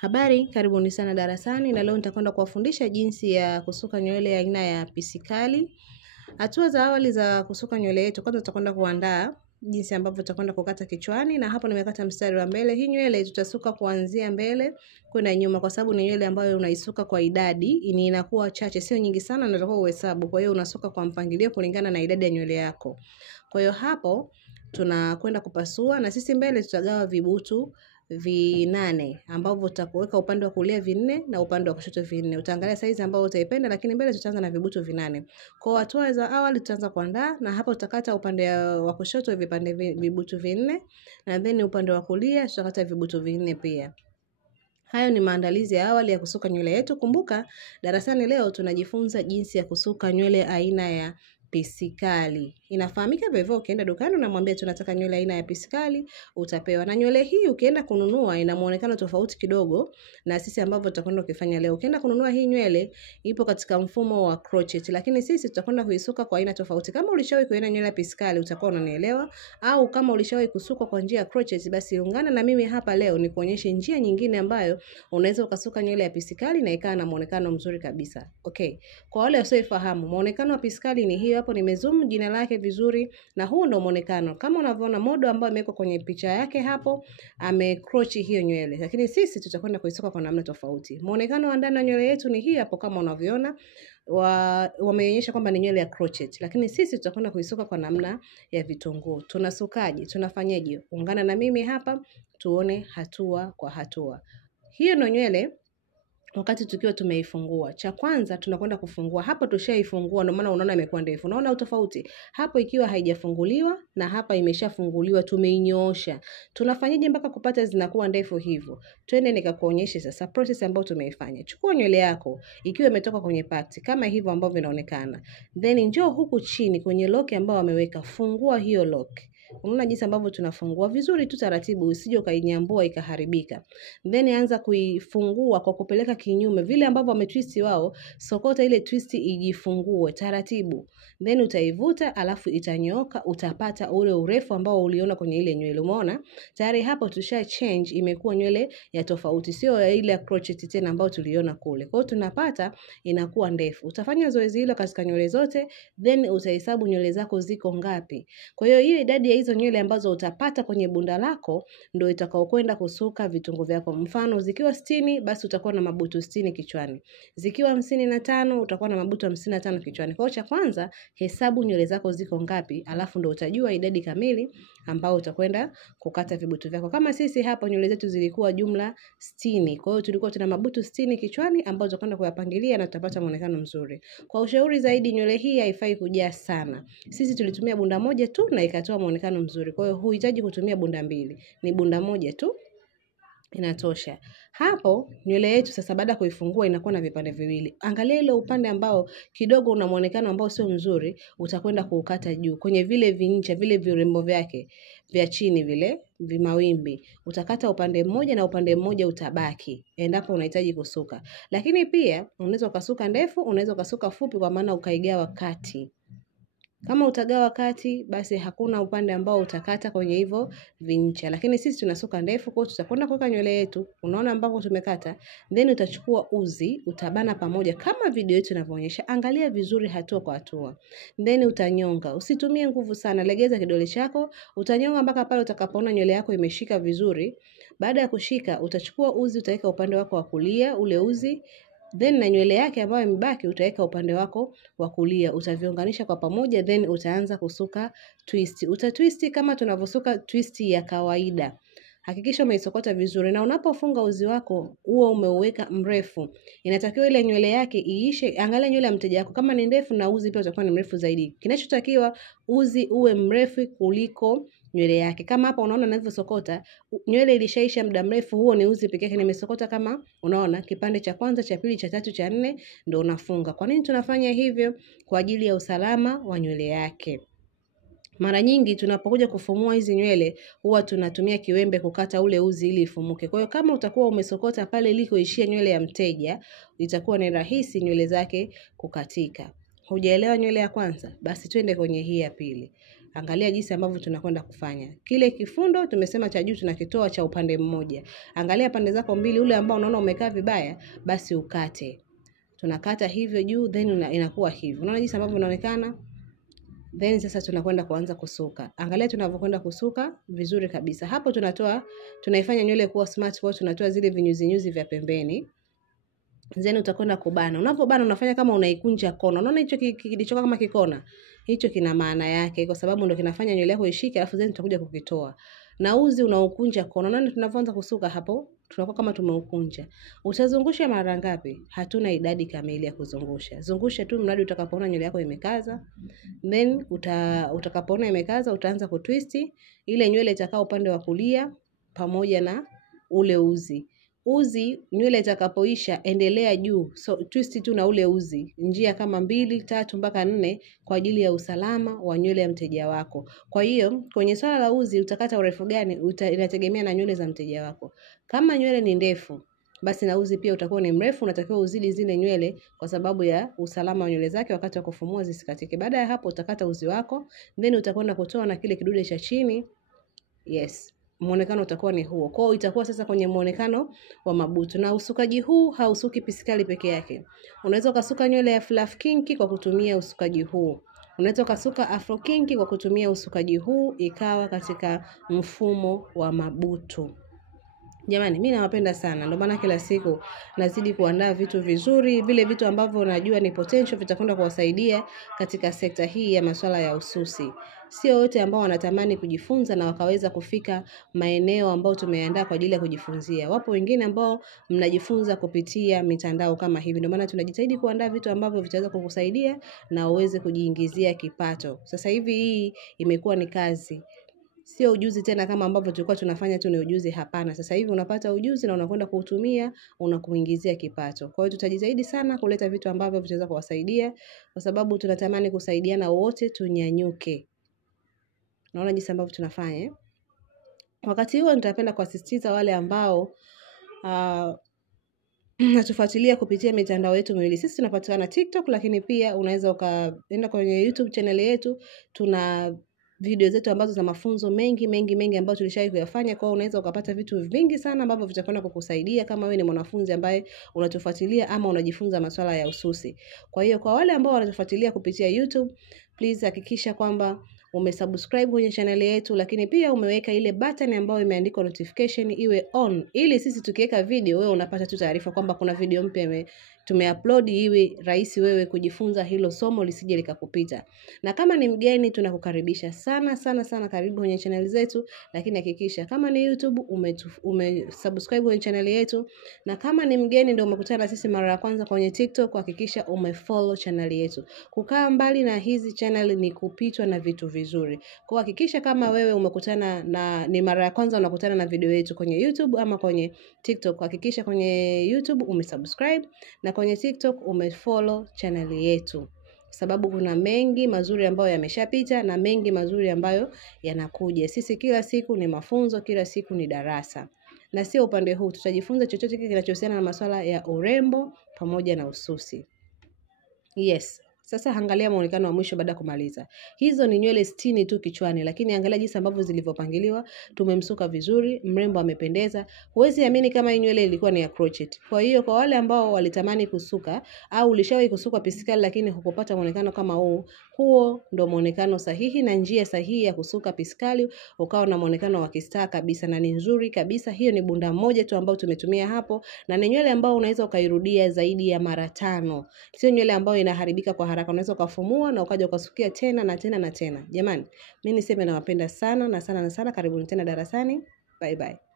Habari, karibuni sana darasani na leo nitakwenda kuwafundisha jinsi ya kusuka nywele aina ya pisikali. Hatua za awali za kusuka nywele yetu, kwanza tutakwenda kuandaa jinsi ambavyo tutakwenda kukata kichwani, na hapo nimekata mstari wa mbele. Hii nywele tutasuka kuanzia mbele kwenda nyuma kwa sababu ni nywele ambayo unaisuka kwa idadi, inakuwa chache, sio nyingi sana na utakuwa uhesabu. Kwa hiyo unasuka kwa mpangilio kulingana na idadi ya nywele yako. Kwa hiyo hapo tunakwenda kupasua, na sisi mbele tutagawa vibutu V8 ambavyo utakuweka upande wa kulia V4 na upande wa kushoto V4. Utaangalia size ambayo utaipenda, lakini mbele tutaanza na vibutu V8. Kwa hatua za awali tutaanza kuandaa, na hapo tutakata upande wa kushoto vipande vibutu V4 na then upande wa kulia tutakata vibutu V4 pia. Hayo ni maandalizi ya awali ya kusuka nywele yetu. Kumbuka darasani leo tunajifunza jinsi ya kusuka nywele aina ya pisikali. Inafahamika vivyo, ukienda dukani unamwambia tunataka nywele aina ya pisikali, utapewa. Na nywele hii ukienda kununua ina muonekano tofauti kidogo na sisi ambavyo tutakwenda kufanya leo. Ukienda kununua hii nywele ipo katika mfumo wa crochet, lakini sisi tutakwenda kuisuka kwa aina tofauti. Kama ulishawahi kuona nywele ya pisikali utakuwa unanielewa, au kama ulishawahi kusuka kwa njia ya crochet, basi ungana na mimi hapa leo nikuonyeshe njia nyingine ambayo unaweza ukasuka nywele ya pisikali na ikawa na muonekano mzuri kabisa. Okay. Kwa wale wasiofahamu, muonekano wa pisikali ni hiyo hapo, nimezoom jina lake vizuri, na huu ndio muonekano. Kama unavyoona modo ambayo imewekwa kwenye picha yake hapo, amecroch hiyo nywele. Lakini sisi tutakwenda kuisuka kwa namna tofauti. Muonekano wa ndani wa nywele yetu ni hii hapo kama unavyoona. Wameonyesha kwamba ni nywele ya crochet, lakini sisi tutakwenda kuisuka kwa namna ya vitunguu. Tunasukaje? Tunafanyaje? Ungana na mimi hapa tuone hatua kwa hatua. Hiyo ndio nywele wakati tukiwa tumeifungua. Cha kwanza tunakwenda kufungua. Hapo tushaifungua, ndio maana unaona imekuwa ndefu. Unaona utofauti? Hapo ikiwa haijafunguliwa na hapa imeshafunguliwa, tumeinyoosha. Tunafanyaje mpaka kupata zinakuwa ndefu hivyo? Twende nikakuonyeshe sasa process ambayo tumeifanya. Chukua nywele yako ikiwa imetoka kwenye part kama hivyo ambavyo inaonekana. Then njoo huku chini kwenye lock ambayo wameweka, fungua hiyo lock. Unaona jinsi ambavyo tunafungua vizuri tu taratibu, usije ukainyambua ikaharibika. Then anza kuifungua kwa kupeleka kinyume vile ambavyo wametwist wao, sokota ile twist ijifungue taratibu. Then utaivuta alafu itanyooka, utapata ule urefu ambao uliona kwenye ile nywele. Umeona? Tayari hapo tusha change, imekuwa nywele ya tofauti, sio ile ya crochet tena ambayo tuliona kule. Kwa hiyo tunapata inakuwa ndefu. Utafanya zoezi hilo katika nywele zote, then utahesabu nywele zako ziko ngapi. Kwa hiyo idadi ya hizo nywele ambazo utapata kwenye bunda lako ndio itakaokwenda kusuka vitunguu vyako. Mfano zikiwa 60 basi utakuwa na mabutu 60 kichwani. Zikiwa 55 utakuwa na mabutu 55 kichwani. Kwa hiyo cha kwanza hesabu nywele zako ziko ngapi, alafu ndio utajua idadi kamili ambao utakwenda kukata vibutu vyako. Kama sisi hapo nywele zetu zilikuwa jumla 60. Kwa hiyo tulikuwa tuna mabutu 60 kichwani ambao tutakwenda kuyapangilia na tutapata muonekano mzuri. Kwa ushauri zaidi, nywele hii haifai kujaa sana. Sisi tulitumia bunda moja tu na ikatoa muonekano mzuri. Kwa hiyo huhitaji kutumia bunda mbili. Ni bunda moja tu inatosha. Hapo nywele yetu sasa baada kuifungua inakuwa na vipande viwili. Angalia ile upande ambao kidogo una muonekano ambao sio mzuri, utakwenda kuukata juu kwenye vile vincha, vile virembo vyake vya chini, vile vimawimbi. Utakata upande mmoja na upande mmoja utabaki endapo unahitaji kusuka. Lakini pia unaweza ukasuka ndefu, unaweza ukasuka fupi, kwa maana ukaigawa kati. Kama utagawa kati, basi hakuna upande ambao utakata kwenye hivyo vincha. Lakini sisi tunasuka ndefu, kwa hiyo tutakwenda kuweka nywele yetu. Unaona ambapo tumekata, then utachukua uzi, utabana pamoja kama video yetu inavyoonyesha. Angalia vizuri hatua kwa hatua. Then utanyonga. Usitumie nguvu sana, legeza kidole chako, utanyonga mpaka pale utakapoona nywele yako imeshika vizuri. Baada ya kushika, utachukua uzi, utaweka upande wako wa kulia ule uzi. Then na nywele yake ambayo imebaki utaweka upande wako wa kulia, utaviunganisha kwa pamoja, then utaanza kusuka twist. Utatwist kama tunavyosuka twist ya kawaida. Hakikisha umeisokota vizuri, na unapofunga uzi wako huo umeuweka mrefu. Inatakiwa ile nywele yake iishe. Angalia nywele ya mteja wako, kama ni ndefu na uzi pia utakuwa ni mrefu zaidi. Kinachotakiwa uzi uwe mrefu kuliko nywele yake. Kama hapa unaona ninavyosokota, nywele ilishaisha muda mrefu, huo ni uzi pekee yake nimesokota. Kama unaona kipande cha kwanza, cha pili, cha tatu, cha nne ndio unafunga. Kwa nini tunafanya hivyo? Kwa ajili ya usalama wa nywele yake. Mara nyingi tunapokuja kufumua hizi nywele huwa tunatumia kiwembe kukata ule uzi ili ifumuke. Kwa hiyo kama utakuwa umesokota pale ilikoishia nywele ya mteja, itakuwa ni rahisi nywele zake kukatika. Hujaelewa nywele ya kwanza? Basi twende kwenye hii ya pili. Angalia jinsi ambavyo tunakwenda kufanya. Kile kifundo tumesema cha juu tunakitoa cha upande mmoja. Angalia pande zako mbili, ule ambao unaona umekaa vibaya, basi ukate. Tunakata hivyo juu, then inakuwa hivyo. Unaona jinsi ambavyo inaonekana? Then sasa tunakwenda kuanza kusuka. Angalia tunavyokwenda kusuka vizuri kabisa. Hapo tunaifanya nywele kuwa smart, kwa tunatoa zile vinyuzi vya pembeni. Then utakwenda kubana. Unapobana unafanya kama unaikunja kona. Unaona hicho kilichoka kama kikona? Hicho kina maana yake kwa sababu ndio kinafanya nywele yako ishike, alafu then tutakuja kukitoa. Na uzi unaukunja kona. Unaona tunapoanza kusuka hapo, tunakuwa kama tumeukunja. Utazungusha mara ngapi? Hatuna idadi kamili ya kuzungusha. Zungusha tu mradi utakapoona nywele yako imekaza. Then utakapoona imekaza utaanza kutwist ile nywele itakaa upande wa kulia pamoja na ule uzi. Nywele itakapoisha endelea juu. So twist tu na ule uzi. Njia kama 2, 3 mpaka 4 kwa ajili ya usalama wa nywele ya mteja wako. Kwa hiyo kwenye swala la uzi utakata urefu gani inategemea na nywele za mteja wako. Kama nywele ni ndefu, basi na uzi pia utakuwa ni mrefu, unatakiwa uzidi zile nywele kwa sababu ya usalama wa nywele zake wakati wa kufumua zisikatike. Baada ya hapo utakata uzi wako, then utakwenda kutoa na kile kidude cha chini. Yes, muonekano utakuwa ni huo. Kwa hiyo itakuwa sasa kwenye muonekano wa mabutu. Na usukaji huu hausuki pisikali peke yake. Unaweza ukasuka nywele ya fluff kinky kwa kutumia usukaji huu. Unaweza ukasuka afro kinky kwa kutumia usukaji huu, ikawa katika mfumo wa mabutu. Jamani, mimi nawapenda sana. Ndio maana kila siku nazidi kuandaa vitu vizuri, vile vitu ambavyo najua ni potential vitakwenda kuwasaidia katika sekta hii ya masuala ya ususi. Sio wote ambao wanatamani kujifunza na wakaweza kufika maeneo ambao tumeandaa kwa ajili ya kujifunzia. Wapo wengine ambao mnajifunza kupitia mitandao kama hivi. Ndio maana tunajitahidi kuandaa vitu ambavyo vitaweza kukusaidia na uweze kujiingizia kipato. Sasa hivi hii imekuwa ni kazi. Sio ujuzi tena kama ambavyo tulikuwa tunafanya tu ni ujuzi, hapana. Sasa hivi unapata ujuzi na unakwenda kuutumia, unakuingizia kipato. Kwa hiyo tutajitahidi sana kuleta vitu ambavyo vitaweza kuwasaidia kwa sababu tunatamani kusaidiana wote tunyanyuke. Naona jinsi ambavyo tunafanya. Wakati huo nitapenda kuasisitiza wale ambao natufuatilia kupitia mitandao yetu miwili. Sisi tunapatikana TikTok, lakini pia unaweza ukaenda kwenye YouTube channel yetu. Tuna video zetu ambazo za mafunzo mengi ambayo tulishawahi kuyafanya. Kwa hiyo unaweza ukapata vitu vingi sana ambavyo vitakwenda kukusaidia kama wewe ni mwanafunzi ambaye unatufuatilia ama unajifunza masuala ya ususi. Kwa hiyo kwa wale ambao wanatufuatilia kupitia YouTube, please hakikisha kwamba umesubscribe kwenye channel yetu, lakini pia umeweka ile button ambayo imeandikwa notification iwe on, ili sisi tukiweka video wewe unapata tu taarifa kwamba kuna video mpya tumeupload, iwe rahisi wewe kujifunza hilo somo lisije likakupita. Na kama ni mgeni tunakukaribisha sana karibu kwenye channel zetu, lakini hakikisha kama ni YouTube umesubscribe kwenye channel yetu, na kama ni mgeni ndio umekutana na sisi mara ya kwanza kwenye TikTok, hakikisha umefollow channel yetu. Kukaa mbali na hizi channel ni kupitwa na vitu vizuri. Kwa hakikisha kama wewe umekutana na ni mara ya kwanza unakutana na video yetu kwenye YouTube ama kwenye TikTok, hakikisha kwenye YouTube umesubscribe na kwenye TikTok umefollow channel yetu. Sababu kuna mengi mazuri ambayo yameshapita na mengi mazuri ambayo yanakuja. Sisi kila siku ni mafunzo, kila siku ni darasa. Na sio upande huu, tutajifunza chochote kile kinachohusiana na masuala ya urembo pamoja na ususi. Yes. Sasa angalia muonekano wa mwisho baada kumaliza. Hizo ni nywele 60 tu kichwani, lakini angalia jinsi ambavyo zilivyopangiliwa. Tumemsuka vizuri, mrembo amependeza. Huwezi amini kama hii nywele ilikuwa ni ya crochet. Kwa hiyo kwa wale ambao walitamani kusuka au ulishawahi kusuka pisikali lakini hukupata muonekano kama huu, huo ndo muonekano sahihi na njia sahihi ya kusuka pisikali ukawa na muonekano wa kistaa kabisa na ni nzuri kabisa. Hiyo ni bunda moja tu ambao tumetumia hapo, na ni nywele ambao unaweza ukairudia zaidi ya mara 5. Sio nywele ambayo inaharibika kwa haraka. Unaweza ukafumua na ukaja ukasukia tena na tena na tena. Jamani, mimi niseme nawapenda sana na sana na sana. Karibuni tena darasani. Bye bye.